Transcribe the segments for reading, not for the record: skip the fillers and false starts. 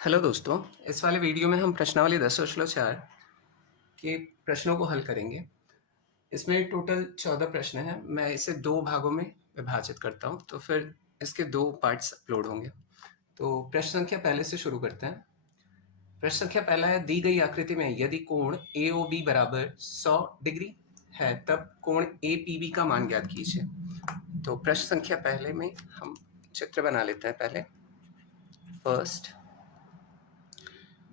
Hello दोस्तों, इस वाले वीडियो में हम प्रश्नावली 10.4 के प्रश्नों को हल करेंगे। इसमें टोटल 14 प्रश्न हैं। मैं इसे 2 भागों में विभाजित करता हूँ, तो फिर इसके 2 पार्ट्स अपलोड होंगे। तो प्रश्न संख्या पहले से शुरू करते हैं। प्रश्न संख्या पहला है, दी गई आकृति में यदि कोण AOB बराबर 100 डिग्री है, तब कोण APB का मान ज्ञात कीजिए। तो प्रश्न संख्या पहले में हम चित्र बना लेते हैं पहले। फर्स्ट,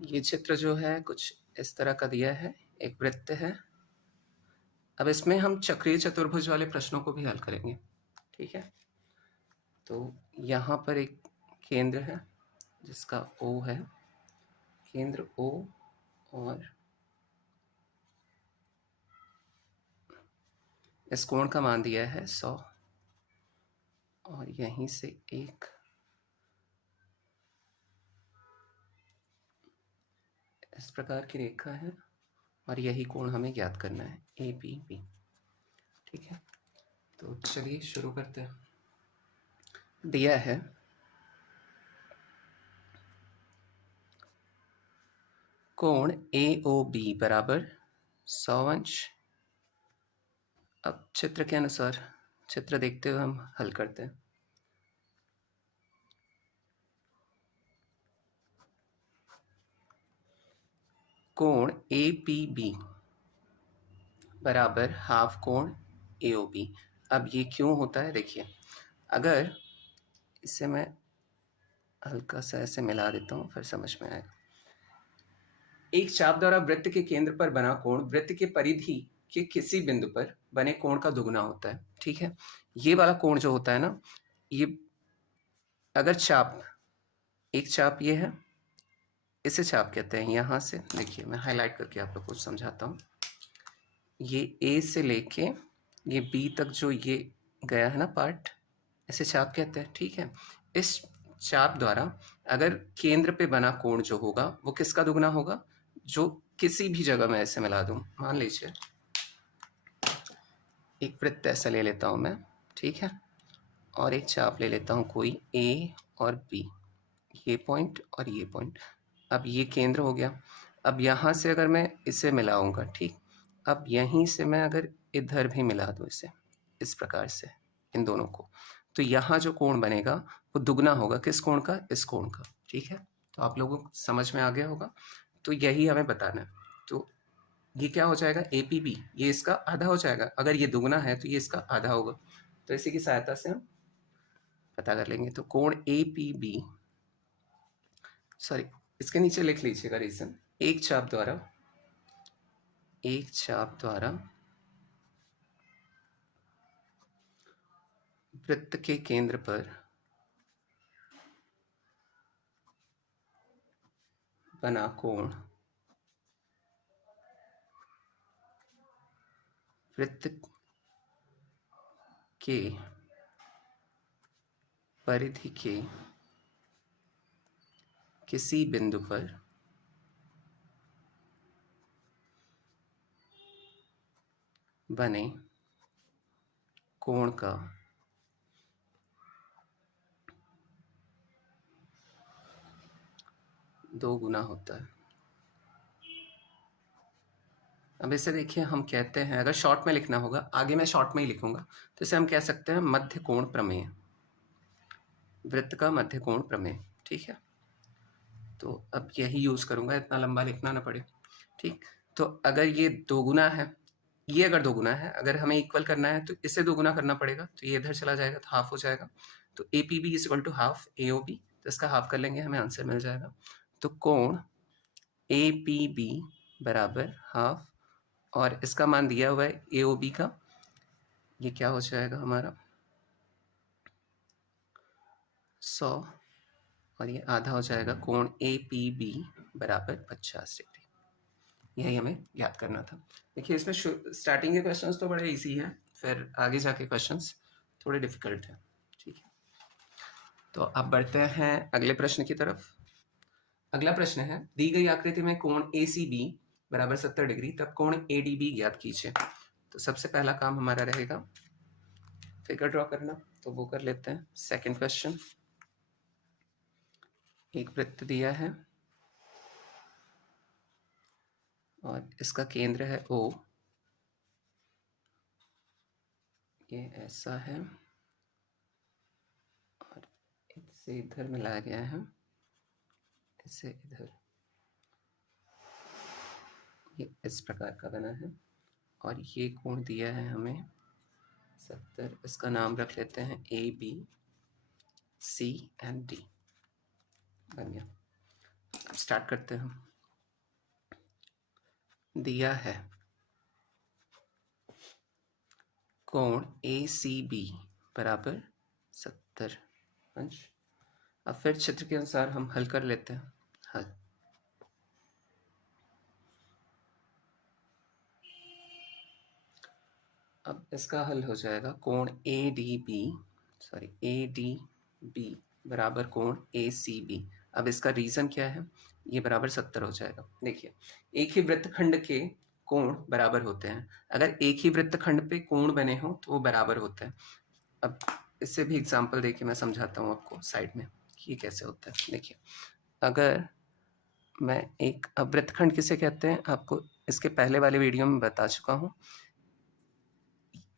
ये चित्र जो है कुछ इस तरह का दिया है, एक वृत्त है। अब इसमें हम चक्रीय चतुर्भुज वाले प्रश्नों को भी हल करेंगे, ठीक है। तो यहाँ पर एक केंद्र है जिसका O है, केंद्र O, और इस कोण का मान दिया है 100, और यहीं से एक इस प्रकार की रेखा है, और यही कोण हमें ज्ञात करना है, APB, ठीक है। तो चलिए शुरू करते हैं। दिया है कोण AOB बराबर 100 अंश। अब चित्र के अनुसार चित्र देखते हुए हम हल करते हैं। कोण APB बराबर हाफ कोण AOB। अब ये क्यों होता है, देखिए, अगर इसे मैं हल्का सा ऐसे मिला देता हूँ, फिर समझ में आएगा। एक चाप द्वारा वृत्त के केंद्र पर बना कोण वृत्त के परिधि के किसी बिंदु पर बने कोण का दुगुना होता है, ठीक है। ये वाला कोण जो होता है ना, ये अगर चाप, एक चाप ये है, इसे चाप कहते हैं। यहाँ से देखिए, मैं हाईलाइट करके आप लोग को समझाता हूँ। ये A से लेके ये B तक जो ये गया है ना पार्ट, इसे चाप कहते हैं, ठीक है। इस चाप द्वारा अगर केंद्र पे बना कोण जो होगा वो किसका दुगना होगा, जो किसी भी जगह मैं ऐसे मिला दूं। मान लीजिए एक वृत्त ऐसा ले लेता हूं मैं, ठीक है, और एक चाप ले लेता हूं कोई A और B, ये पॉइंट और ये पॉइंट। अब ये केंद्र हो गया। अब यहाँ से अगर मैं इसे मिलाऊंगा, ठीक, अब यहीं से मैं अगर इधर भी मिला दूं इसे इस प्रकार से, इन दोनों को, तो यहाँ जो कोण बनेगा वो दुगना होगा। किस कोण का, इस कोण का, ठीक है। तो आप लोगों को समझ में आ गया होगा। तो यही हमें बताना है। तो ये क्या हो जाएगा, APB, ये इसका आधा हो जाएगा। अगर ये दुगना है तो ये इसका आधा होगा। तो इसी की सहायता से हम पता कर लेंगे। तो कोण APB, सॉरी, इसके नीचे लिख लीजिएगा रीजन। एक चाप द्वारा वृत्त के केंद्र पर बना कोण वृत्त के परिधि के किसी बिंदु पर बने कोण का दो गुना होता है। अब इसे देखिए, हम कहते हैं, अगर शॉर्ट में लिखना होगा, आगे मैं शॉर्ट में ही लिखूंगा, तो इसे हम कह सकते हैं मध्य कोण प्रमेय, वृत्त का मध्य कोण प्रमेय, ठीक है। तो अब यही यूज करूंगा, इतना लंबा लिखना ना पड़े, ठीक। तो अगर ये दोगुना है, ये अगर दोगुना है, अगर हमें इक्वल करना है तो इसे दोगुना करना पड़ेगा, तो ये इधर चला जाएगा तो हाफ हो जाएगा। तो APB is equal to half AOB, तो इसका हाफ कर लेंगे, हमें आंसर मिल जाएगा। तो कोण APB बराबर हाफ, और इसका मान दिया हुआ है AOB का, ये क्या हो जाएगा हमारा 100, और ये आधा हो जाएगा। कोण APB बराबर 50 डिग्री। यही हमें याद करना था। देखिए, इसमें स्टार्टिंग के क्वेश्चंस तो बड़े इजी हैं, फिर आगे जाके क्वेश्चंस थोड़े डिफिकल्ट हैं, ठीक है। तो अब बढ़ते हैं अगले प्रश्न की तरफ। अगला प्रश्न है, दी गई आकृति में कोण ACB बराबर 70 डिग्री, तब कोण ADB ज्ञात कीजिए। तो सबसे पहला काम हमारा रहेगा फिगर ड्रॉ करना, तो वो कर लेते हैं। सेकंड क्वेश्चन, एक वृत्त दिया है, और इसका केंद्र है O, ये ऐसा है और इसे इधर मिलाया गया है, इसे इधर, ये इस प्रकार का बना है और ये कोण दिया है हमें 70। इसका नाम रख लेते हैं AB, C एंड D। बन गया। अब स्टार्ट करते हैं। दिया है कोण ACB बराबर 70 अंश। अब फिर चित्र के अनुसार हम हल कर लेते हैं। हल, अब इसका हल हो जाएगा कोण ADB बराबर कोण ACB। अब इसका रीजन क्या है, ये बराबर 70 हो जाएगा। देखिए, एक ही वृत्तखंड के कोण बराबर होते हैं। अगर एक ही वृत्तखंड पे कोण बने हो तो वो बराबर होते हैं। अब इससे भी एग्जांपल देके मैं समझाता हूँ आपको साइड में ये कैसे होता है। देखिए, अगर मैं एक वृत्तखंड किसे कहते हैं आपको इसके पहले वाले वीडियो में बता चुका हूँ।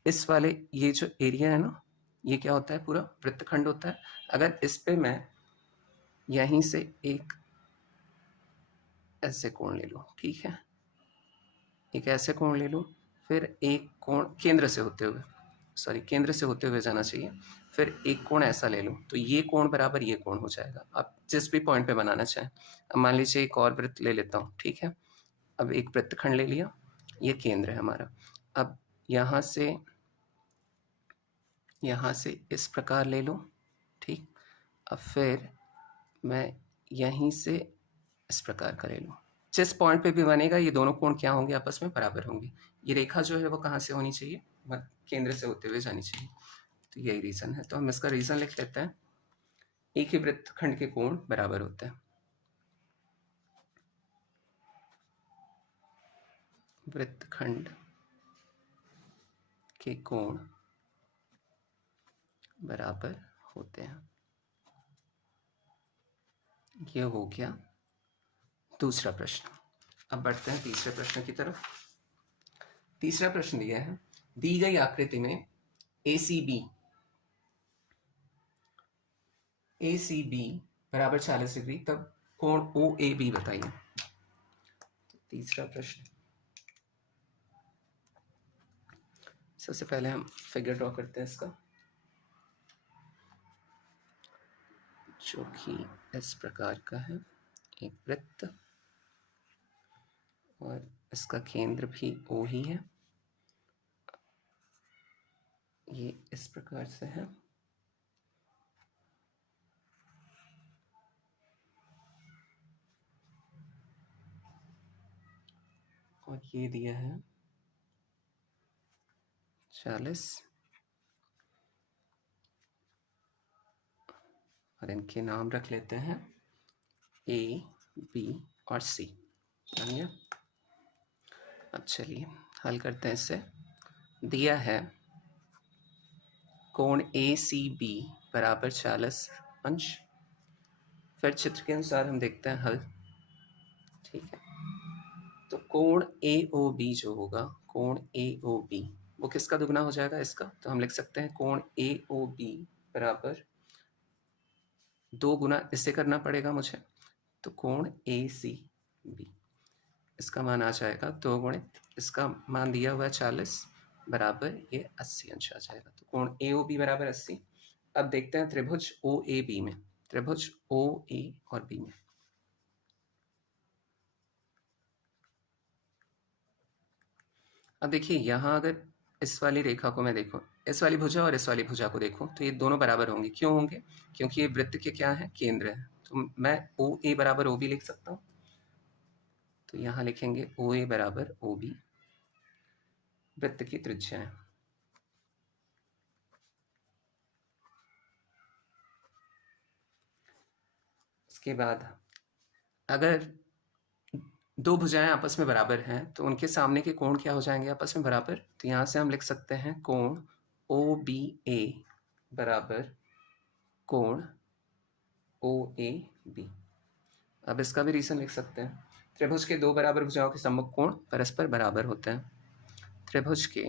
इस वाले ये जो एरिया है ना, ये क्या होता है, पूरा वृत्तखंड होता है। अगर इस पे मैं यहीं से एक ऐसे कोण ले लूँ, ठीक है, एक ऐसे कोण ले लूँ, फिर एक कोण केंद्र से होते हुए जाना चाहिए, फिर एक कोण ऐसा ले लूँ, तो ये कोण बराबर ये कोण हो जाएगा। आप जिस भी पॉइंट पे बनाना चाहें। अब मान लीजिए एक और वृत्त ले लेता हूँ, ठीक है। अब एक वृत्तखंड ले लिया, ये केंद्र है हमारा। अब यहाँ से इस प्रकार ले लो, ठीक। अब फिर मैं यहीं से इस प्रकार का ले लूँ। जिस पॉइंट पे भी बनेगा ये दोनों कोण क्या होंगे, आपस में बराबर होंगे। ये रेखा जो है वो कहाँ से होनी चाहिए, केंद्र से होते हुए जानी चाहिए। तो यही रीज़न है। तो हम इसका रीज़न लिख लेते हैं, एक ही वृत्तखंड के कोण बराबर होते हैं। वृत्तखंड के कोण बराबर होते हैं। ये हो गया दूसरा प्रश्न। अब बढ़ते हैं तीसरे प्रश्न की तरफ। तीसरा प्रश्न दिया है, दी गई आकृति में ACB बराबर 40 डिग्री, तब कोण OAB बताइए। तीसरा प्रश्न, सबसे पहले हम फिगर ड्रॉ करते हैं इसका, जो कि इस प्रकार का है, एक वृत्त, और इसका केंद्र भी O ही है। ये इस प्रकार से है, और ये दिया है 40, और इनके नाम रख लेते हैं A, B और C। समझिए। अब चलिए हल करते हैं इससे। दिया है कोण ACB बराबर 40 अंश। फिर चित्र के अनुसार हम देखते हैं हल, ठीक है। तो कोण AOB जो होगा, कोण AOB वो किसका दुगना हो जाएगा, इसका। तो हम लिख सकते हैं कोण AOB बराबर 2 गुना इससे करना पड़ेगा मुझे, तो कोण ACB इसका मान आ जाएगा 2 गुणित इसका मान दिया हुआ है 40 बराबर ये 80 अंश आ जाएगा। तो कोण AOB बराबर 80। अब देखते हैं त्रिभुज OAB में, त्रिभुज OA और B में। अब देखिए, यहाँ अगर इस वाली रेखा को मैं देखूँ, इस वाली भुजा और इस वाली भुजा को देखूँ, तो ये दोनों बराबर होंगे। क्यों होंगे, क्योंकि ये वृत्त के क्या है, केंद्र है। तो मैं OA बराबर OB लिख सकता हूँ। तो यहाँ लिखेंगे OA बराबर OB, वृत्त की त्रिज्या है। इसके बाद अगर दो भुजाएं आपस में बराबर हैं तो उनके सामने के कोण क्या हो जाएंगे, आपस में बराबर। तो यहाँ से हम लिख सकते हैं कोण OBA बराबर कोण OAB। अब इसका भी रीजन लिख सकते हैं। त्रिभुज के दो बराबर भुजाओं के सम्मुख कोण परस्पर बराबर होते हैं। त्रिभुज के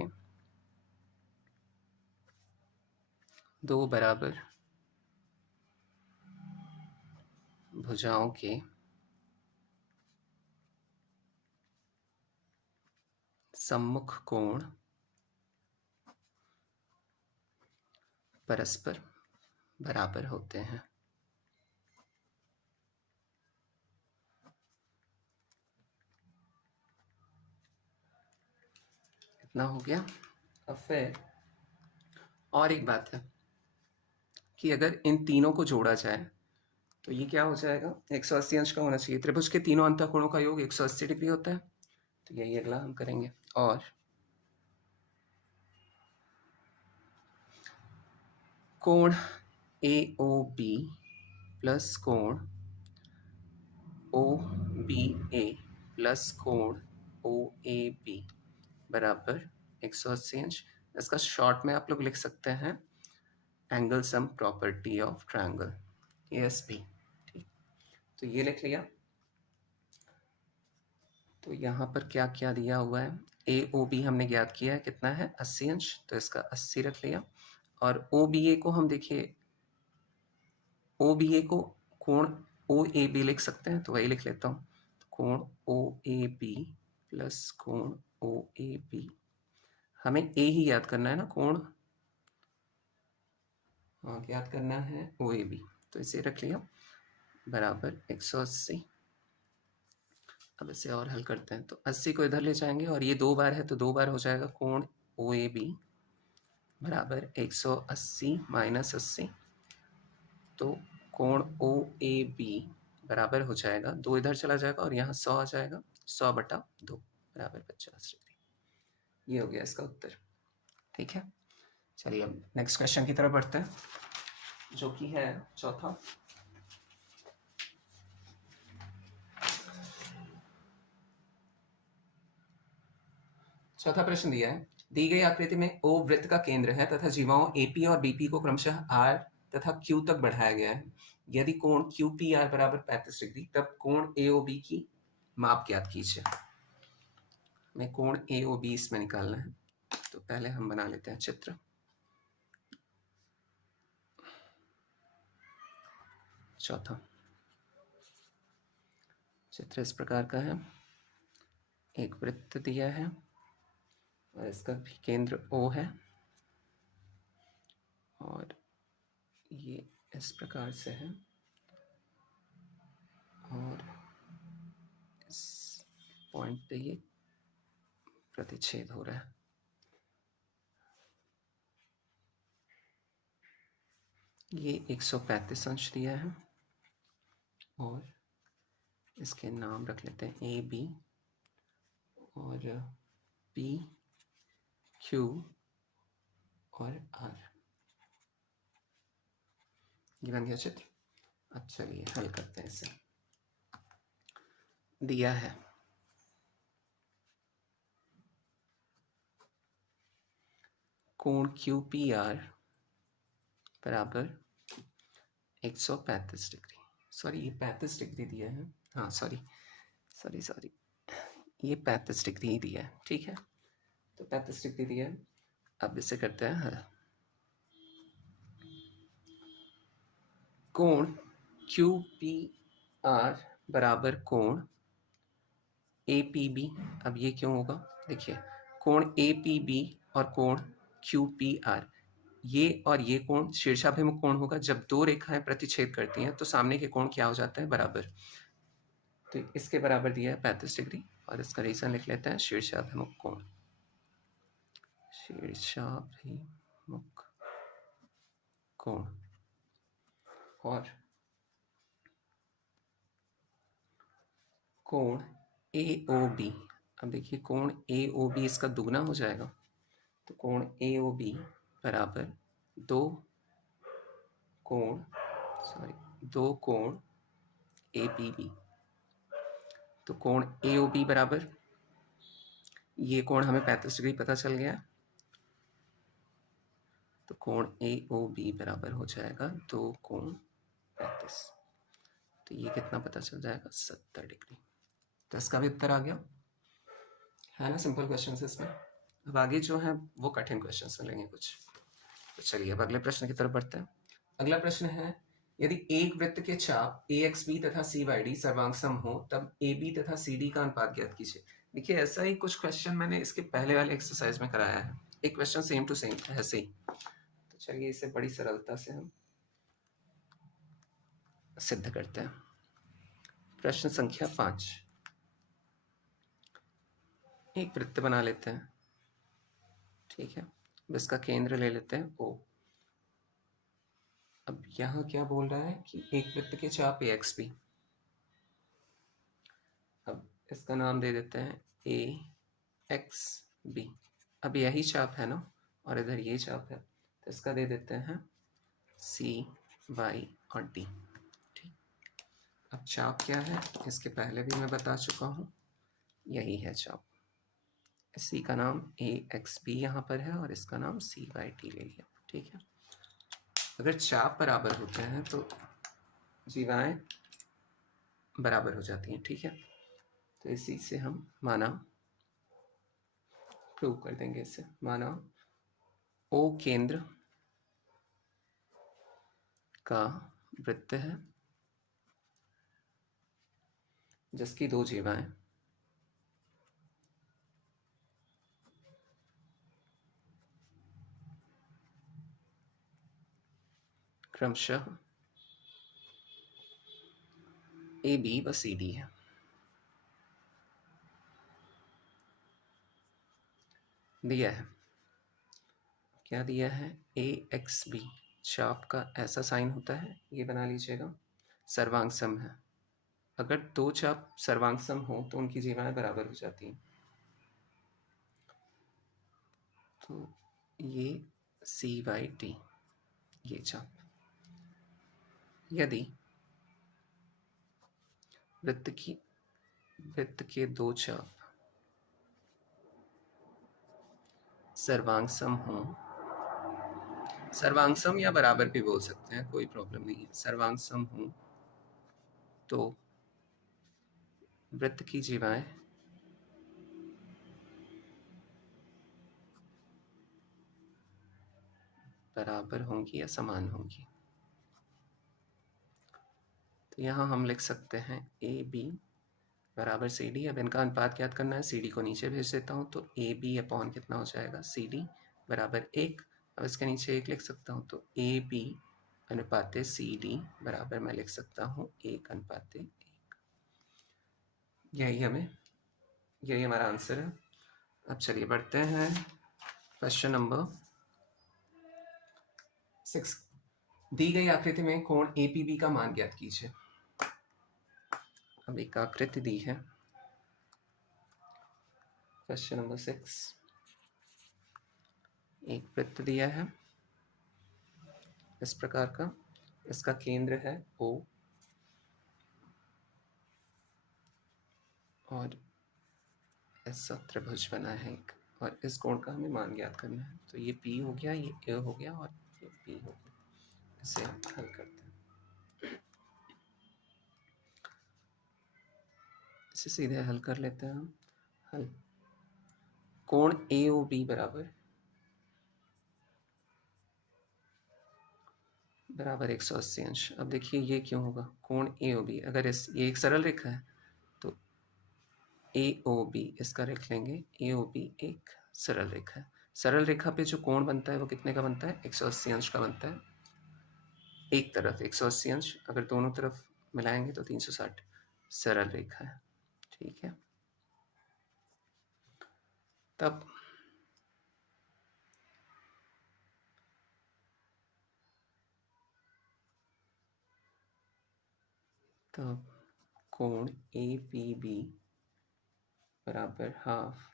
दो बराबर भुजाओं के सम्मुख कोण परस्पर बराबर होते हैं। इतना हो गया। अब फिर और एक बात है कि अगर इन तीनों को जोड़ा जाए तो ये क्या हो जाएगा, 180 अंश का होना चाहिए। त्रिभुज के तीनों अंतःकोणों का योग 180 डिग्री होता है, तो यही अगला हम करेंगे। और कोण AOB प्लस कोण OBA प्लस कोण OAB बराबर 180 अंश। इसका शॉर्ट में आप लोग लिख सकते हैं angle sum property of triangle, ASP। ठीक, तो ये लिख लिया। तो यहाँ पर क्या क्या दिया हुआ है, AOB हमने ज्ञात किया है कितना है 80 अंश, तो इसका 80 रख लिया। और OBA को हम देखिए, OBA को कोण OAB लिख सकते हैं, तो वही लिख लेता हूँ। कोण OAB प्लस कोण OAB, हमें A ही याद करना है ना, कोण याद करना है OAB, तो इसे रख लिया बराबर 180। अब इसे और हल करते हैं, तो 80 को इधर ले जाएंगे और ये दो बार है तो दो बार हो जाएगा। कोण OAB बराबर 180 माइनस 80, तो कोण OAB बराबर हो जाएगा, दो इधर चला जाएगा और यहाँ 100 आ जाएगा, 100/2 बराबर 50 डिग्री। ये हो गया इसका उत्तर। ठीक है, चलिए अब नेक्स्ट क्वेश्चन की तरफ बढ़ते हैं, जो कि है चौथा। चौथा प्रश्न दिया है, दी गई आकृति में O वृत्त का केंद्र है तथा जीवाओं AP और BP को क्रमशः R तथा Q तक बढ़ाया गया है। यदि कोण QPR बराबर 35 डिग्री, तब कोण AOB की माप ज्ञात कीजिए। हमें कोण AOB इसमें निकालना है, तो पहले हम बना लेते हैं चित्र। चौथा चित्र इस प्रकार का है, एक वृत्त दिया है और इसका भी केंद्र O है, और ये इस प्रकार से है, और इस पॉइंट पे ये प्रतिच्छेद हो रहा है। ये 135 अंश दिया है, और इसके नाम रख लेते हैं AB और P, Q और R। ये बन गया चित्र। अब चलिए हल करते हैं इसे। दिया है कोण QPR बराबर 135 डिग्री, सॉरी ये 35 डिग्री दिया है, हाँ सॉरी, ये 35 डिग्री ही दिया है। ठीक है, तो 35 डिग्री दिया है। अब इसे करते हैं हल। कोण QPR बराबर कोण APB। अब ये क्यों होगा, देखिए कोण APB और कोण QPR, ये और ये कोण शीर्षाभिमुख कोण होगा। जब दो रेखाएं प्रतिच्छेद करती हैं तो सामने के कोण क्या हो जाते हैं, बराबर। तो इसके बराबर दिया है 35 डिग्री, और इसका रीजन लिख लेते हैं शीर्षाभिमुख कोण। शीर्षाभिमुख कोण। और कोण AOB, अब देखिए कोण AOB इसका दुगना हो जाएगा, तो कोण AOB बराबर दो कोण APB। तो कोण AOB बराबर, ये कोण हमें 35 डिग्री पता चल गया, तो कोण AOB बराबर हो जाएगा दो कोण 35, तो ये कितना पता चल जाएगा 70 डिग्री। तो इसका भी उत्तर आ गया है ना। सिंपल क्वेश्चन है इसमें। अब आगे जो है वो कठिन क्वेश्चन मिलेंगे कुछ। तो चलिए अब अगले प्रश्न की तरफ बढ़ते हैं। अगला प्रश्न है, यदि एक वृत्त के चाप AXB तथा CYD सर्वांग सम हो तब AB तथा CD का अनुपात ज्ञात कीजिए। देखिए ऐसा ही कुछ क्वेश्चन मैंने इसके पहले वाले एक्सरसाइज में कराया है। एक क्वेश्चन सेम टू सेम है ऐसे ही। तो चलिए इसे बड़ी सरलता से हम सिद्ध करते हैं। प्रश्न संख्या 5। एक वृत्त बना लेते हैं, ठीक है। अब इसका केंद्र ले लेते हैं O। अब यहाँ क्या बोल रहा है कि एक वृत्त के चाप AXB। अब इसका नाम दे देते हैं AXB। अब यही चाप है ना, और इधर ये चाप है, तो इसका दे देते हैं CY और D। ठीक। अब चाप क्या है, इसके पहले भी मैं बता चुका हूँ, यही है चाप। इसी का नाम AXB यहाँ पर है और इसका नाम CYD ले लिया, ठीक है। अगर चाप बराबर होते हैं तो जीवाएं बराबर हो जाती हैं, ठीक है। तो इसी से हम माना प्रूव कर देंगे इसे। माना O केंद्र का वृत्त है जिसकी दो जीवाएं क्रमशः AB व CD है। दिया है, क्या दिया है, AXB चाप का ऐसा साइन होता है, ये बना लीजिएगा, सर्वांग सम है। अगर दो चाप सर्वांग सम हो तो उनकी जीवाएं बराबर हो जाती हैं। तो ये CYD ये चाप, यदि वृत्त के दो चाप सर्वांग सम हो, सर्वांग सम या बराबर भी बोल सकते हैं, कोई प्रॉब्लम नहीं है, सर्वांग सम हो तो वृत्त की जीवाएं बराबर होंगी या समान होंगी। तो यहाँ हम लिख सकते हैं AB बराबर CD। अब इनका अनुपात ज्ञात करना है, CD को नीचे भेज देता हूँ, तो AB अपॉन कितना हो जाएगा, CD बराबर 1। अब इसके नीचे 1 लिख सकता हूँ, तो AB अनुपाते CD बराबर मैं लिख सकता हूँ 1 अनुपाते 1। यही हमारा आंसर है। अब चलिए बढ़ते हैं क्वेश्चन नंबर 6। दी गई आकृति में कोण APB का मान ज्ञात कीजिए। अब एक आकृति दी है, क्वेश्चन नंबर 6। एक वृत्त दिया है इस प्रकार का, इसका केंद्र है O और ऐसा त्रिभुज बना है एक, और इस कोण का हमें मान ज्ञात करना है। तो ये P हो गया, ये A हो गया और ये B हो गया। इसे हम हल करते हैं, इसे सीधे हल कर लेते हैं हम। हल, कोण AOB बराबर 180 अंश। अब देखिए ये क्यों होगा, कोण AOB, अगर ये एक सरल रेखा है तो AOB इसका लिख लेंगे, AOB एक सरल रेखा है। सरल रेखा पे जो कोण बनता है वो कितने का बनता है, 180 अंश का बनता है। एक तरफ 180 अंश, अगर दोनों तरफ मिलाएंगे तो 360। सरल रेखा है, ठीक है। तब कोण APB बराबर हाफ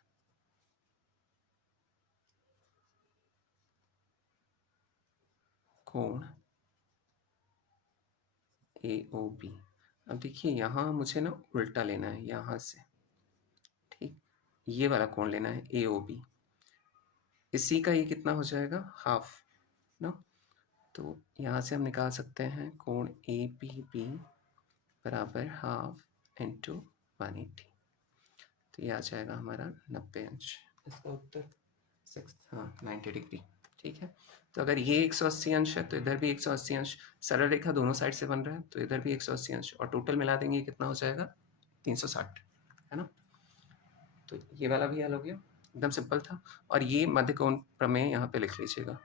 कोण AOB। अब देखिए यहाँ मुझे ना उल्टा लेना है, यहाँ से, ठीक, ये वाला कोण लेना है AOB। इसी का ये कितना हो जाएगा, हाफ ना। तो यहाँ से हम निकाल सकते हैं कोण APB बराबर हाफ इंटू 180। तो ये आ जाएगा हमारा 90 अंश। इसका उत्तर 90 डिग्री। ठीक है, तो अगर ये 180 अंश है तो इधर भी 180 अंश, सरल रेखा दोनों साइड से बन रहा है तो इधर भी 180 अंश, और टोटल मिला देंगे कितना हो जाएगा 360, है ना। तो ये वाला भी हल हो गया, एकदम सिंपल था। और ये मध्य कोण प्रमेय यहाँ पे लिख लीजिएगा,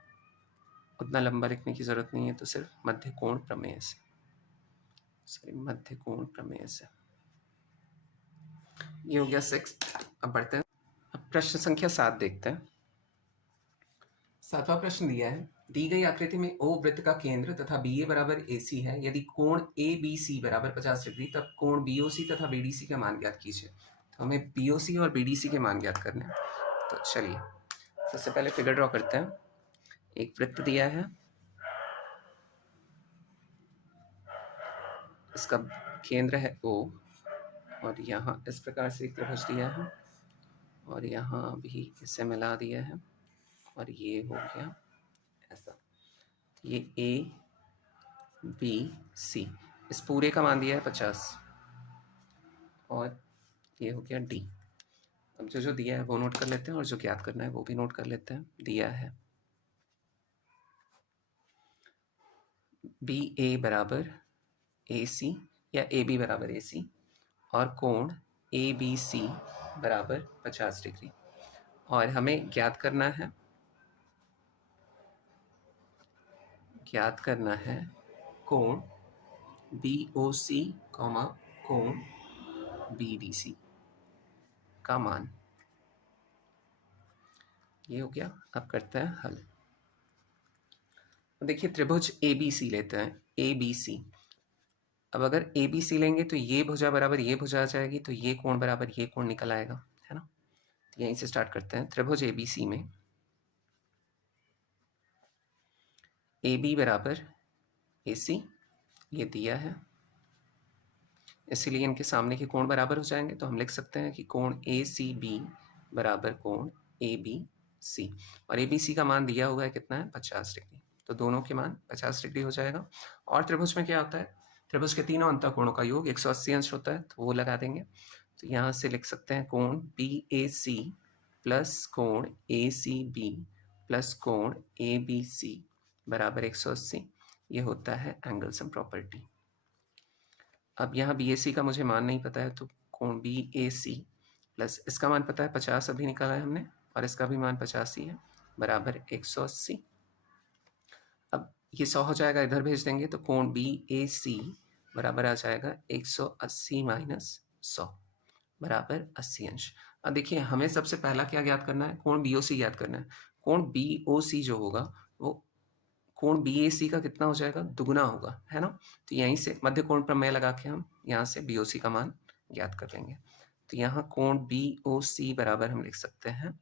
उतना लंबा लिखने की जरूरत नहीं है, तो सिर्फ मध्य कोण प्रमेय से, सॉरी मध्य कोण प्रमेय से। ये हो गया 6। अब बढ़ते हैं, अब प्रश्न संख्या 7 देखते हैं। 7वां प्रश्न दिया है, दी गई आकृति में ओ वृत्त का केंद्र तथा बी ए बराबर ए सी है। यदि कोण ए बी सी बराबर 50 डिग्री, तब कोण बी ओ सी तथा बी डी सी का मान ज्ञात कीजिए। तो हमें बी ओ सी और बी डी सी के मान ज्ञात करने हैं। तो चलिए सबसे पहले फिगर ड्रॉ करते हैं। एक वृत्त दिया है, इसका केंद्र है O, और यहाँ इस प्रकार से एक त्रिभुज दिया है, और यहाँ भी इसे मिला दिया है, और ये हो गया ऐसा। ये ए बी सी, इस पूरे का मान दिया है 50, और ये हो गया डी। अब जो दिया है वो नोट कर लेते हैं, और जो ज्ञात करना है वो भी नोट कर लेते हैं। दिया है बी ए बराबर ए सी या ए बी बराबर ए सी, और कोण ए बी सी बराबर 50 डिग्री, और हमें ज्ञात करना है कोण बी ओ सी कॉमा कोण बी डी सी का मान। ये हो गया। अब करते हैं हल। देखिए त्रिभुज ए बी सी लेते हैं, ए बी सी। अब अगर ए बी सी लेंगे तो ये भुजा बराबर ये भुजा आ जाएगी, तो ये कोण बराबर ये कोण निकल आएगा, है ना। तो यहीं से स्टार्ट करते हैं। त्रिभुज ए बी सी में ए बी बराबर ए सी ये दिया है, इसीलिए इनके सामने के कोण बराबर हो जाएंगे। तो हम लिख सकते हैं कि कोण ए सी बी बराबर कोण ए बी सी, और ए बी सी का मान दिया हुआ है कितना है 50 डिग्री, तो दोनों के मान 50 डिग्री हो जाएगा। और त्रिभुज में क्या होता है, त्रिभुज के तीनों अंतःकोणों का योग 180 अंश होता है, तो वो लगा देंगे। तो यहाँ से लिख सकते हैं कोण बी ए सी प्लस कोण ए सी बी प्लस कोण ए बी सी बराबर 180। ये होता है एंगल सम प्रॉपर्टी। अब यहाँ बी ए सी का मुझे मान नहीं पता है, तो कोण बी ए सी प्लस इसका मान पता है 50 अभी निकाला है हमने, और इसका भी मान 50 ही है, बराबर 180। अब ये 100 हो जाएगा, इधर भेज देंगे, तो कोण बी ए सी बराबर आ जाएगा 180 माइनस 100 बराबर 80 अंश। अब देखिए हमें सबसे पहला क्या ज्ञात करना है, कोण बी ओ सी ज्ञात करना है। कोण बी ओ सी जो होगा वो कोण बी ए सी का कितना हो जाएगा, दुगुना होगा, है ना। तो यहीं से मध्य कोण प्रमेय लगा के हम यहाँ से बी ओ सी का मान ज्ञात कर लेंगे। तो यहाँ कोण बी ओ सी बराबर हम लिख सकते हैं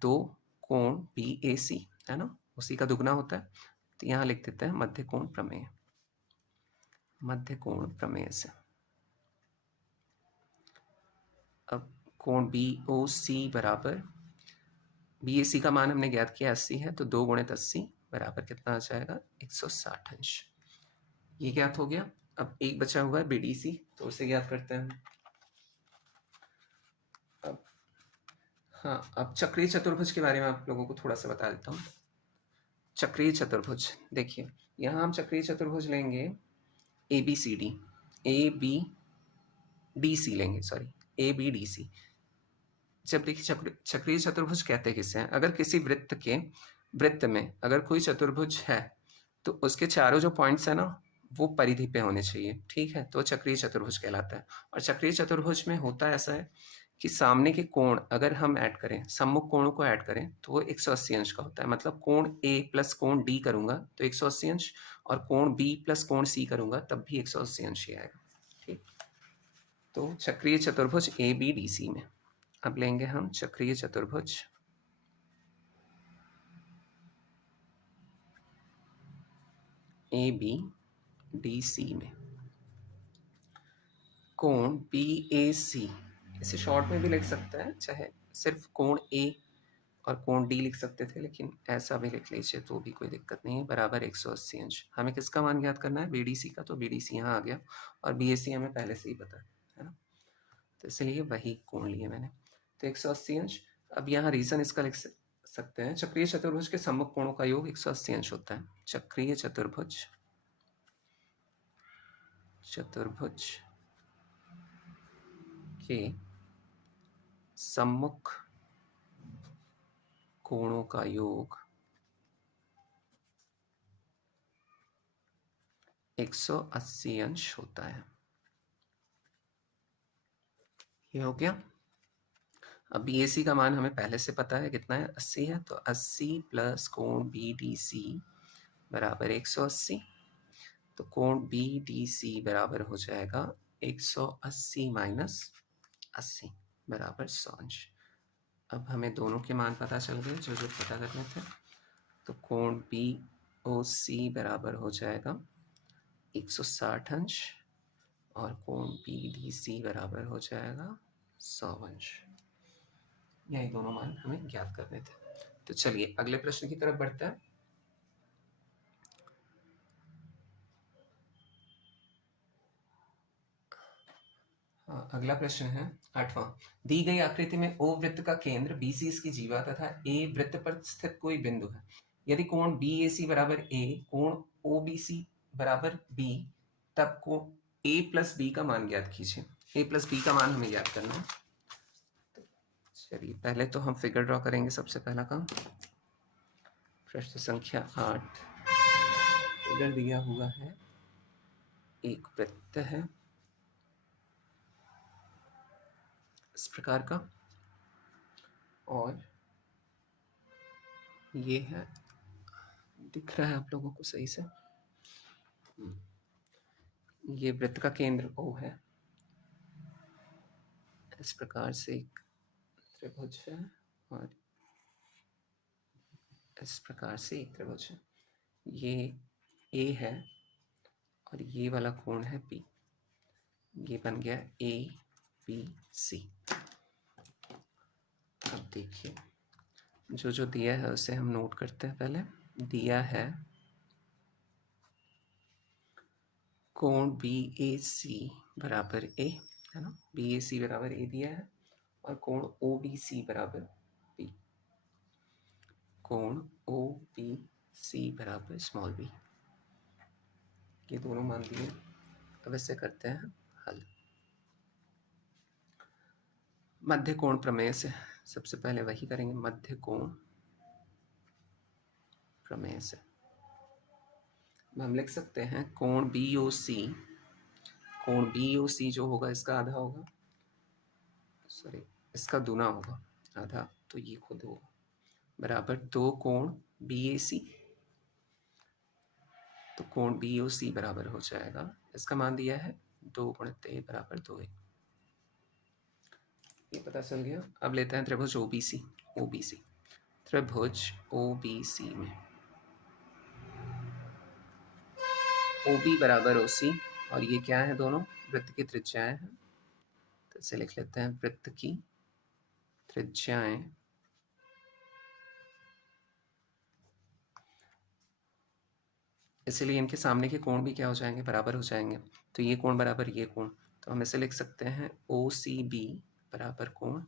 2 कोण बी ए सी, है ना, उसी का दुगुना होता है। तो यहाँ लिख देते हैं मध्य कोण प्रमेय, मध्य कोण प्रमेय से। अब कोण बी ओ सी बराबर बी ए सी का मान हमने ज्ञात किया 80 है, तो 2 गुणित 80 बराबर कितना आ जाएगा 160 अंश। ये ज्ञात हो गया। अब एक बचा हुआ है बी डी सी, तो उसे ज्ञात करते हैं। अब हाँ, अब चक्रीय चतुर्भुज के बारे में आप लोगों को थोड़ा सा बता देता हूँ। चक्रीय चतुर्भुज, देखिए यहाँ हम चक्रीय चतुर्भुज लेंगे A B C D, A B D C लेंगे, sorry A B D C. जब देखिए चक्रीय चतुर्भुज कहते किसे हैं, अगर किसी वृत्त में अगर कोई चतुर्भुज है तो उसके चारों जो पॉइंट्स है ना वो परिधि पे होने चाहिए, ठीक है, तो चक्रीय चतुर्भुज कहलाता है। और चक्रीय चतुर्भुज में होता ऐसा है कि सामने के कोण अगर हम ऐड करें, सम्मुख कोणों को ऐड करें, तो वो 180 अंश का होता है। मतलब कोण ए प्लस कोण डी करूंगा तो 180 अंश, और कोण बी प्लस कोण सी करूंगा तब भी 180 अंश ही आएगा, ठीक। तो चक्रीय चतुर्भुज ए बी डी सी में अब लेंगे हम चक्रीय चतुर्भुज ए बी डी सी में कोण बी ए सी, इसे शॉर्ट में भी लिख सकते हैं, चाहे सिर्फ कोण ए और कोण डी लिख सकते थे, लेकिन ऐसा भी लिख लीजिए तो भी कोई दिक्कत नहीं है, बराबर 180 अंश। हमें किसका मान ज्ञात करना है, बी डी सी का, तो बी डी सी यहाँ आ गया, और बी ए सी हमें पहले से ही पता है ना। तो इसलिए वही कोण लिए मैंने। तो 180 अंश। अब यहाँ रीजन इसका लिख सकते हैं, चक्रीय चतुर्भुज के सम्मुख कोणों का योग 180 अंश होता है। चक्रीय चतुर्भुज के सम्मुख कोणों का योग 180 अंश होता है। ये हो गया। अब BAC का मान हमें पहले से पता है कितना है, 80 है। तो 80 प्लस कोण BDC बराबर 180। तो कोण BDC बराबर हो जाएगा 180 माइनस 80 बराबर 100 अंश। अब हमें दोनों के मान पता चल गए जो जो पता करने थे। तो कोण BOC बराबर हो जाएगा 160 अंश और कोण BDC बराबर हो जाएगा 100 अंश। यही दोनों मान हमें ज्ञात करने थे। तो चलिए अगले प्रश्न की तरफ बढ़ते हैं। अगला प्रश्न है 8वां। दी गई आकृति में O वृत्त का केंद्र BC इसकी जीवा तथा A वृत्त पर स्थित कोई बिंदु है। यदि कोण BAC बराबर A, कोण OBC बराबर B, तब कोण A प्लस B का मान ज्ञात कीजिए। A प्लस B का मान हमें ज्ञात करना है। चलिए पहले तो हम फिगर ड्रॉ करेंगे। सबसे पहला काम, प्रश्न संख्या 8। फिगर दिया हुआ है, एक वृत्त है इस प्रकार का, और ये है, दिख रहा है आप लोगों को सही से, ये वृत्त का केंद्र O है। इस प्रकार से एक त्रिभुज है और इस प्रकार से एक त्रिभुज है। ये A है और ये वाला कोण है B। ये बन गया ABC। अब देखिए जो जो दिया है उसे हम नोट करते हैं। पहले दिया है कोण BAC बराबर A, है ना। BAC बराबर A दिया है और कोण OBC बराबर B। कोण OBC बराबर स्मॉल b। ये दोनों मान दिए। अब इससे करते हैं हल। मध्य कोण प्रमेय से सबसे पहले वही करेंगे, मध्य कोण प्रमेय से हम लिख सकते हैं कोण BOC, कोण BOC जो होगा इसका आधा होगा, सॉरी इसका दूना होगा आधा, तो ये खुद होगा बराबर 2 कोण BAC। तो कोण BOC बराबर हो जाएगा, इसका मान दिया है 2 गुणित A बराबर 2A। ये पता चल गया। अब लेते हैं त्रिभुज OBC। त्रिभुज OBC में OB बराबर OC, और ये क्या है, दोनों वृत्त की त्रिज्याएं हैं। तो इसे लिख लेते हैं वृत्त की त्रिज्याएं इसलिए इनके सामने के कोण भी क्या हो जाएंगे, बराबर हो जाएंगे। तो ये कोण बराबर ये कोण, तो हम इसे लिख सकते हैं OCB बराबर कोण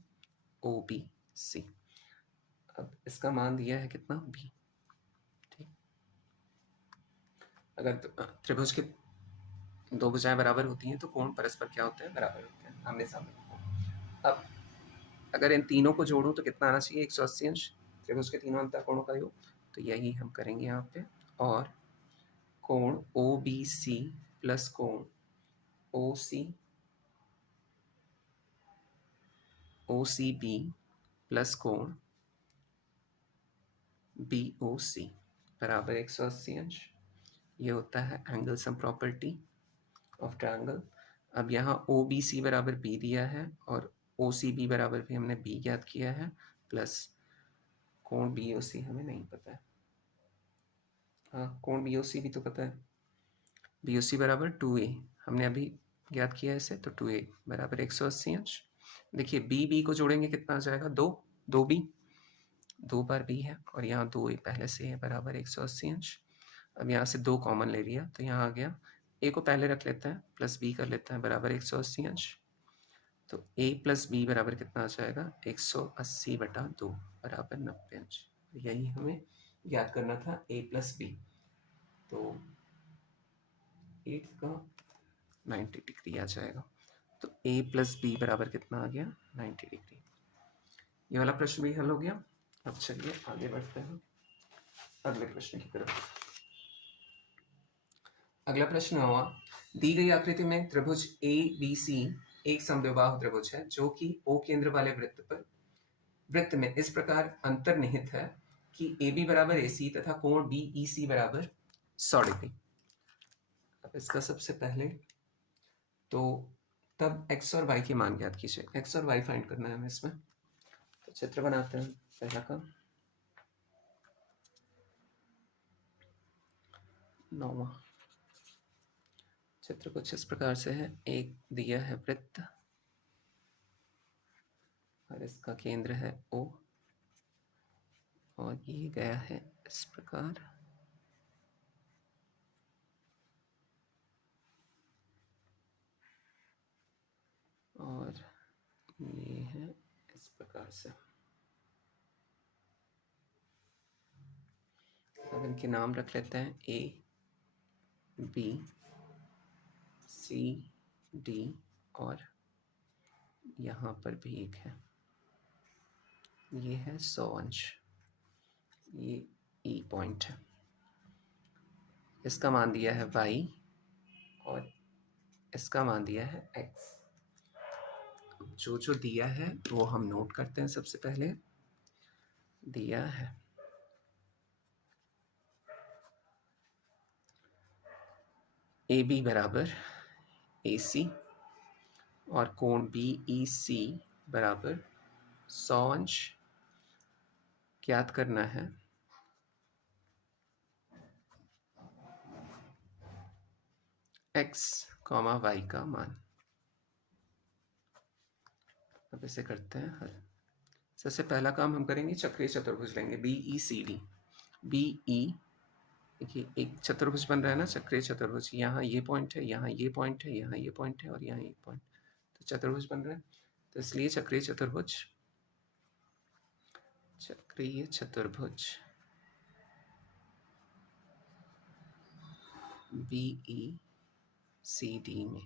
OBC। अब इसका मान दिया है कितना, B। ठीक, अगर त्रिभुज के दो भुजाएं बराबर होती हैं तो कोण परस्पर क्या होते हैं, बराबर होते हैं, आमने सामने। अब अगर इन तीनों को जोड़ूं तो कितना आना चाहिए, 180 अंश, त्रिभुज के तीनों अंतःकोणों का योग। तो यही हम करेंगे यहाँ पे। और कोण OBC प्लस कोण OCB प्लस कोण BOC बराबर 180 अंश। ये होता है angle sum property of triangle. अब यहाँ OBC बराबर B दिया है और OCB बराबर भी हमने B ज्ञात किया है, प्लस कोण BOC हमें नहीं पता है। हाँ, कोण BOC भी तो पता है, BOC बराबर 2A हमने अभी ज्ञात किया है इसे, तो 2A बराबर 180 अंश। देखिए B को जोड़ेंगे कितना आ जाएगा, 2B, 2 बार B है और यहाँ 2A पहले से है बराबर 180 अंश। अब यहाँ से 2 कॉमन ले लिया तो यहाँ आ गया, A को पहले रख लेते हैं प्लस B कर लेते हैं बराबर 180 अंश। तो a प्लस बी बराबर कितना आ जाएगा 180/2 बराबर 90 अंश। यही हमें याद करना था a प्लस बी। तो 8 का 90 डिग्री आ जाएगा। तो a प्लस बी बराबर कितना आ गया 90 डिग्री। ये वाला प्रश्न भी हल हो गया। अब चलिए आगे बढ़ते हैं अगले प्रश्न की तरफ। अगला प्रश्न हुआ, दी गई आकृति में त्रिभुज ए बी सी एक समद्विबाहु त्रिभुज है जो कि ओ केंद्र वाले वृत्त में इस प्रकार अंतर्निहित है कि ए बी बराबर ए सी तथा कोण बी ई सी बराबर 100 डिग्री। अब इसका सबसे पहले तो तब x और y के मान ज्ञात कीजिए। x और y फाइंड करना है हमें इसमें। तो चित्र बनाते हैं। पहला काम 9वां चित्र कुछ इस प्रकार से है। एक दिया है वृत्त और इसका केंद्र है O और ये गया है इस प्रकार। और ये है इस प्रकार से। अब इनके नाम रख लेते हैं A B C D और यहाँ पर भी एक है, ये है 100 अंश, ये E पॉइंट है। इसका मान दिया है y और इसका मान दिया है x। जो जो दिया है वो हम नोट करते हैं। सबसे पहले दिया है ए बी बराबर ए सी और कोण बी ई सी बराबर 100 अंश। ज्ञात करना है x, y का मान। अब इसे करते हैं हल। सबसे पहला काम हम करेंगे, चक्रीय चतुर्भुज लेंगे B E C D. B E, देखिए एक चतुर्भुज बन रहा है ना, चक्रीय चतुर्भुज। यहाँ ये पॉइंट है, यहाँ ये पॉइंट है, यहाँ ये पॉइंट है और यहाँ एक पॉइंट। तो चतुर्भुज बन रहा है, तो इसलिए चक्रीय चतुर्भुज बी ई सी डी में।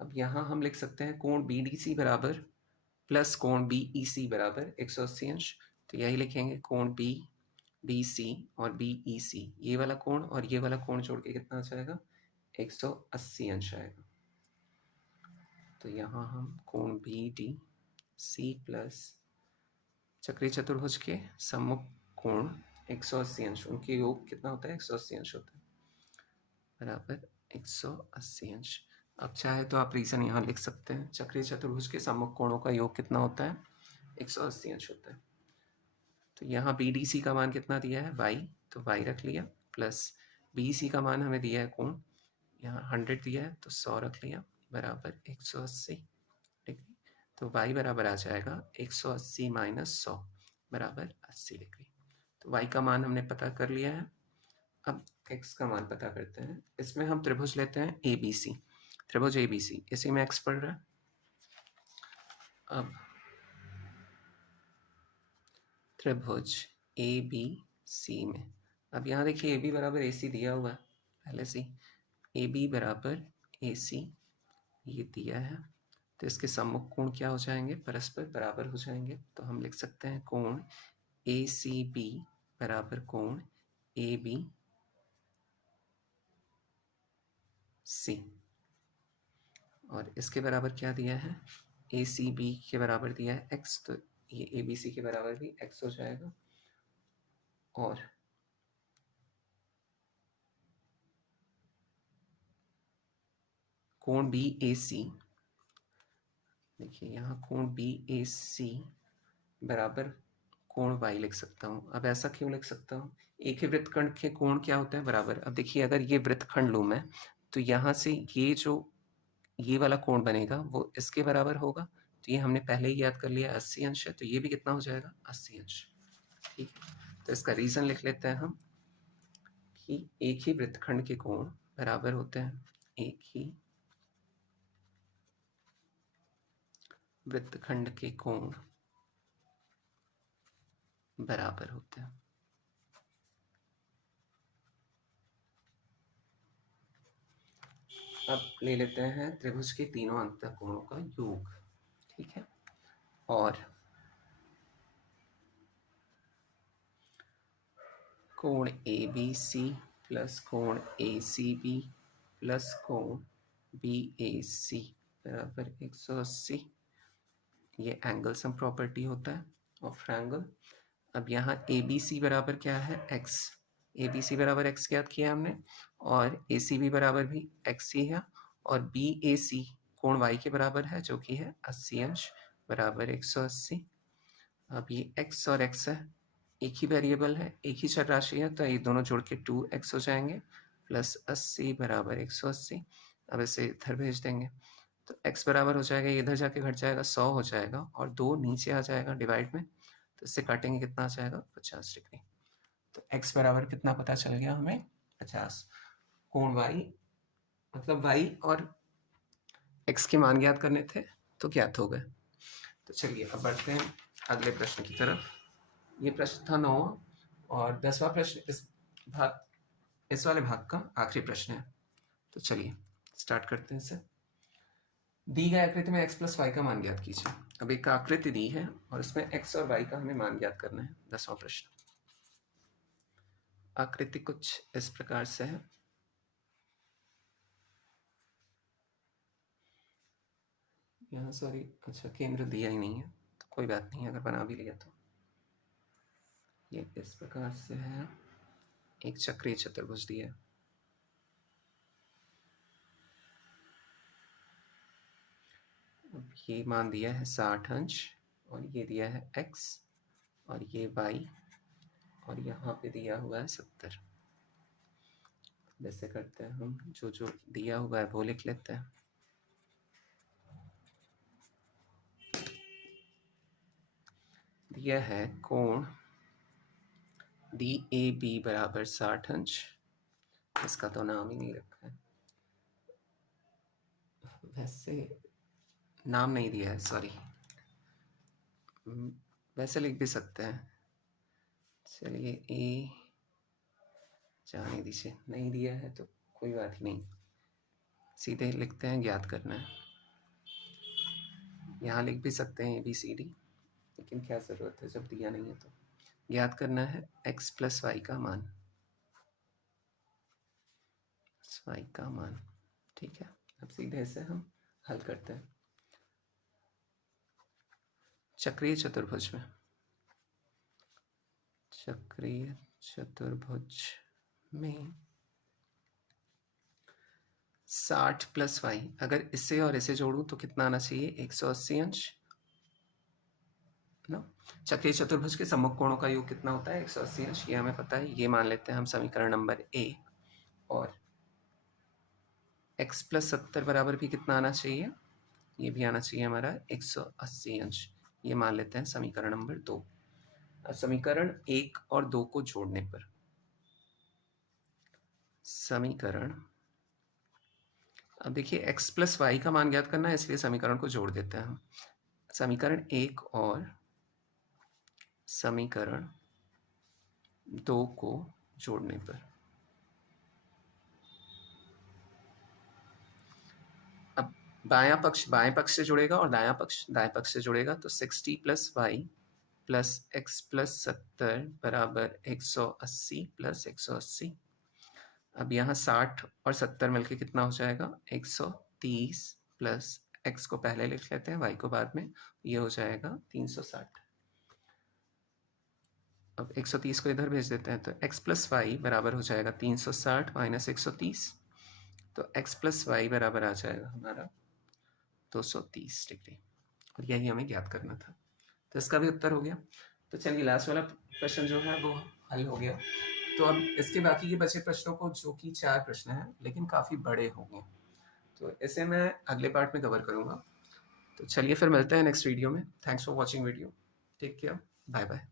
अब यहाँ हम लिख सकते हैं कोण बी डी सी बराबर प्लस कोण बी ई सी बराबर 180 अंश। तो यही लिखेंगे कोण बी डी सी और बी ई सी, ये वाला कोण और ये वाला कोण जोड़ के कितना आ जाएगा 180 अंश आएगा। तो यहाँ हम कोण बी डी सी प्लस चक्रीय चतुर्भुज के सम्मुख कोण 180 अंश, उनके योग कितना होता है 180 अंश होता है, बराबर 180 अंश। अब चाहे तो आप रीजन यहाँ लिख सकते हैं, चक्रीय चतुर्भुज के सम्मुख कोणों का योग कितना होता है 180 अंश होता है। तो यहाँ बी डी सी का मान कितना दिया है y, तो y रख लिया, प्लस बी सी का मान हमें दिया है कोण, यहाँ 100 दिया है तो 100 रख लिया, बराबर 180 डिग्री। तो y बराबर आ जाएगा 180 माइनस 100 बराबर 80 डिग्री। तो y का मान हमने पता कर लिया है। अब x का मान पता करते हैं। इसमें हम त्रिभुज लेते हैं ए बी सी, त्रिभुज ए बी सी, इसी में x पढ़ रहा है। अब त्रिभुज ए बी सी में, अब यहाँ देखिए ए बी बराबर ए सी दिया हुआ है पहले से। ए बी बराबर ए सी ये दिया है, तो इसके सम्मुख कोण क्या हो जाएंगे, परस्पर बराबर हो जाएंगे। तो हम लिख सकते हैं कोण ए सी बी बराबर कोण ए बी सी। और इसके बराबर क्या दिया है, ए सी बी के बराबर दिया है x, तो ये ए बी सी के बराबर भी x हो जाएगा। और कोण बी ए सी, देखिए यहाँ कोण बी ए सी बराबर कोण y लिख सकता हूँ। अब ऐसा क्यों लिख सकता हूँ, एक ही वृत्तखंड के कोण क्या होते हैं बराबर। अब देखिए अगर ये वृत्तखंड लूँ मैं, तो यहाँ से ये जो ये वाला कोण बनेगा वो इसके बराबर होगा। तो ये हमने पहले ही याद कर लिया 80 अंश है, तो ये भी कितना हो जाएगा 80 अंश। ठीक है, तो इसका रीजन लिख लेते हैं हम कि एक ही वृत्तखंड के कोण बराबर होते हैं, एक ही वृत्तखंड के कोण बराबर होते हैं। अब ले लेते हैं त्रिभुज के तीनों अंतःकोणों का योग, ठीक है। और कोण ABC प्लस कोण ACB प्लस कोण BAC बराबर 180, ये एंगल सम प्रॉपर्टी होता है ऑफ ट्रायंगल। अब यहाँ ABC बराबर क्या है, x। ABC बराबर x ज्ञात किया हमने, और ACB बराबर भी x ही है, और BAC कोण y के बराबर है जो कि है 80 अंश बराबर 180। अब ये x और x है, एक ही वेरिएबल है, एक ही चर राशि है, तो ये दोनों जोड़ के 2x हो जाएंगे प्लस 80 बराबर 180। अब इसे इधर भेज देंगे तो x बराबर हो जाएगा, ये इधर जाके घट जाएगा 100 हो जाएगा, और 2 नीचे आ जाएगा डिवाइड में, तो इससे काटेंगे कितना आ जाएगा 50 डिग्री। तो x बराबर कितना पता चल गया हमें 50। कोण y मतलब y और x के मान ज्ञात करने थे तो ज्ञात हो गए। तो चलिए अब बढ़ते हैं अगले प्रश्न की तरफ। ये प्रश्न था 9वां, और 10वां प्रश्न इस वाले भाग का आखिरी प्रश्न है। तो चलिए स्टार्ट करते हैं इसे। दी गई आकृति में x प्लस वाई का मान ज्ञात कीजिए। अब एक आकृति दी है और इसमें x और y का हमें मान ज्ञात करना है। 10वां प्रश्न। आकृति कुछ इस प्रकार से है। यहाँ सॉरी, अच्छा केंद्र दिया ही नहीं है, तो कोई बात नहीं अगर बना भी लिया तो। ये इस प्रकार से है, एक चक्रीय चतुर्भुज दिया है। अब ये मान दिया है 60 अंश, और ये दिया है x, और ये y, और यहाँ पे दिया हुआ है 70। जैसे करते हैं हम, जो जो दिया हुआ है वो लिख लेते हैं। दिया है कोण DAB बराबर 60 अंश, इसका तो नाम ही नहीं रखा है, वैसे नाम नहीं दिया है, सॉरी, वैसे लिख भी सकते हैं। चलिए ए जाने दीजिए, नहीं दिया है तो कोई बात ही नहीं, सीधे लिखते हैं ज्ञात करना है। यहाँ लिख भी सकते हैं ABCD, लेकिन क्या ज़रूरत है जब दिया नहीं है। तो ज्ञात करना है x प्लस वाई का मान, y का मान, ठीक है। अब सीधे इसे हम हल करते हैं। चक्रीय चतुर्भुज में, चक्रीय चतुर्भुज में 60 प्लस वाई, अगर इसे और इसे जोड़ूं तो कितना आना चाहिए, 180 अंश ना। चक्रीय चतुर्भुज के सम्मुख कोणों का योग कितना होता है, 180 अंश, ये हमें पता है। ये मान लेते हैं हम समीकरण नंबर A। और x प्लस 70 बराबर भी कितना आना चाहिए, ये भी आना चाहिए हमारा 180 अंश, ये मान लेते हैं समीकरण नंबर 2। अब समीकरण 1 और 2 को जोड़ने पर, समीकरण, अब देखिए x प्लस वाई का मान ज्ञात करना है, इसलिए समीकरण को जोड़ देते हैं हम। समीकरण 1 और समीकरण 2 को जोड़ने पर, अब बायां पक्ष बाएं पक्ष से जुड़ेगा और दायां पक्ष दाएं पक्ष से जुड़ेगा, तो 60 plus Y plus x plus 70 बराबर 180 प्लस 180। अब यहाँ 60 और 70 मिलके कितना हो जाएगा, 130 प्लस x को पहले लिख लेते हैं, y को बाद में, ये हो जाएगा 360। अब 130 को इधर भेज देते हैं, तो x प्लस वाई बराबर हो जाएगा 360 माइनस 130, तो x प्लस वाई बराबर आ जाएगा हमारा 230 डिग्री, और यही हमें ज्ञात करना था। तो इसका भी उत्तर हो गया। तो चलिए लास्ट वाला प्रश्न जो है वो हल हो गया। तो अब इसके बाकी के बचे प्रश्नों को, जो कि 4 प्रश्न हैं लेकिन काफ़ी बड़े होंगे, तो इसे मैं अगले पार्ट में कवर करूँगा। तो चलिए फिर मिलते हैं नेक्स्ट वीडियो में। Thanks for watching video, take care, bye bye.